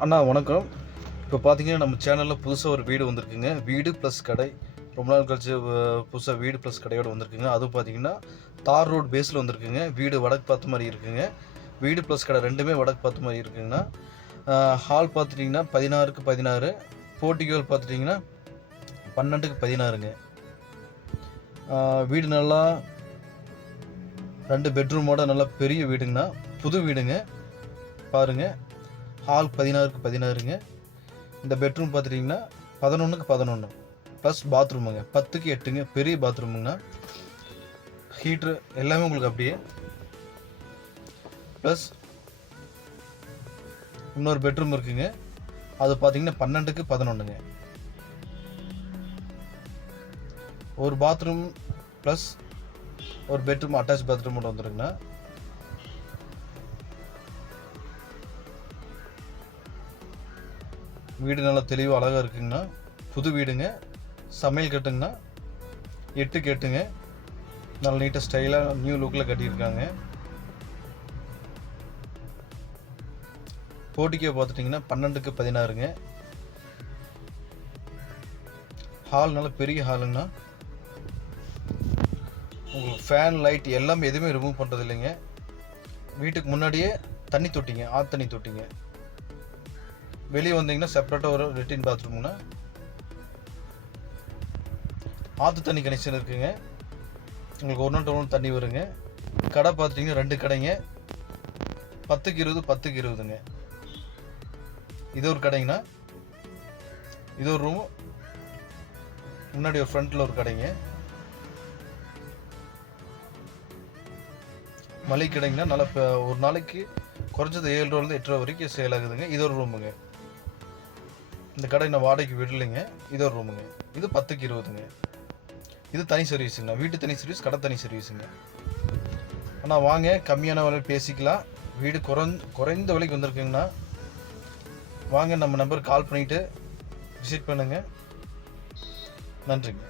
அண்ணா வணக்கம். இப்போ பார்த்தீங்கன்னா நம்ம சேனலில் புதுசாக ஒரு வீடு வந்திருக்குங்க. வீடு ப்ளஸ் கடை. ரொம்ப நாள் கழிச்சு புதுசாக வீடு ப்ளஸ் கடையோடு வந்திருக்குங்க. அதுவும் பார்த்தீங்கன்னா தார் ரோடு பேஸில் வந்திருக்குங்க. வீடு வடக்கு பார்த்த மாதிரி இருக்குங்க. வீடு ப்ளஸ் கடை ரெண்டுமே வடக்கு பார்த்த மாதிரி இருக்குங்கண்ணா. ஹால் பார்த்துட்டிங்கன்னா 16க்கு 16, போர்ட்டிகோல் பார்த்துட்டிங்கன்னா 12க்கு 16ங்க. வீடு நல்லா 2 பெட்ரூமோட நல்லா பெரிய வீடுங்கண்ணா. புது வீடுங்க பாருங்கள். ஹால் 16க்கு 16ங்க. இந்த பெட்ரூம் பார்த்துட்டிங்கன்னா 11க்கு 11 ப்ளஸ் பாத்ரூமுங்க 10க்கு 8ங்க. பெரிய பாத்ரூமுங்கண்ணா. ஹீட்ரு எல்லாமே உங்களுக்கு அப்படியே. ப்ளஸ் இன்னொரு பெட்ரூம் இருக்குங்க. அது பார்த்தீங்கன்னா 12க்கு 11ங்க. ஒரு பாத்ரூம் ப்ளஸ் ஒரு பெட்ரூம் அட்டாச் பாத்ரூம் மட்டும் வந்துருங்கண்ணா. வீடு நல்லா தெளிவாக அழகாக இருக்குங்கண்ணா. புது வீடுங்க. சமையல் கட்டுங்கண்ணா. 8க்கு 8ங்க. நல்லா நீட்டாக ஸ்டைலாக நியூ லுக்கில் கட்டியிருக்காங்க. போர்ட்டிகோ பார்த்துட்டிங்கன்னா 12க்கு 16ங்க. ஹால் நல்லா பெரிய ஹாலுங்கண்ணா. உங்களுக்கு ஃபேன் லைட் எல்லாமே எதுவுமே ரிமூவ் பண்ணுறது இல்லைங்க. வீட்டுக்கு முன்னாடியே தண்ணி தொட்டிங்க, ஆற்று தொட்டிங்க. வெளியே வந்தீங்கன்னா செப்பரேட்டாக ஒரு லெட்டின் பாத்ரூம்னா ஆற்று தண்ணி கனெக்ஷன் இருக்குங்க. உங்களுக்கு 1 நாள் 2 நாள் தண்ணி வருங்க. கடை பார்த்துட்டிங்கன்னா 2 கடைங்க. 10க்கு 20 10க்கு 20ங்க. இது ஒரு கடைங்கண்ணா. இது ஒரு ரூம். முன்னாடி ஒரு ஃப்ரண்ட்டில் ஒரு கடைங்க. மளிகை கடைங்கன்னா நல்லா ஒரு நாளைக்கு குறைஞ்சது 7 ரூபாலேருந்து 8 ரூபா வரைக்கும் சேல் ஆகுதுங்க. இது ஒரு ரூமுங்க. இந்த கடை நான் வாடகைக்கு விடலைங்க. இது ஒரு ரூமுங்க. இது 10க்கு 20ங்க. இது தனி சர்வீஸுங்கண்ணா. வீட்டு தனி சர்வீஸ், கடை தனி சர்வீஸுங்க. ஆனால் வாங்க, கம்மியான விலையில் பேசிக்கலாம். வீடு குறைந்த விலைக்கு வந்திருக்குங்கண்ணா. வாங்க, நம்ம நம்பருக்கு கால் பண்ணிவிட்டு விசிட் பண்ணுங்கள். நன்றிங்க.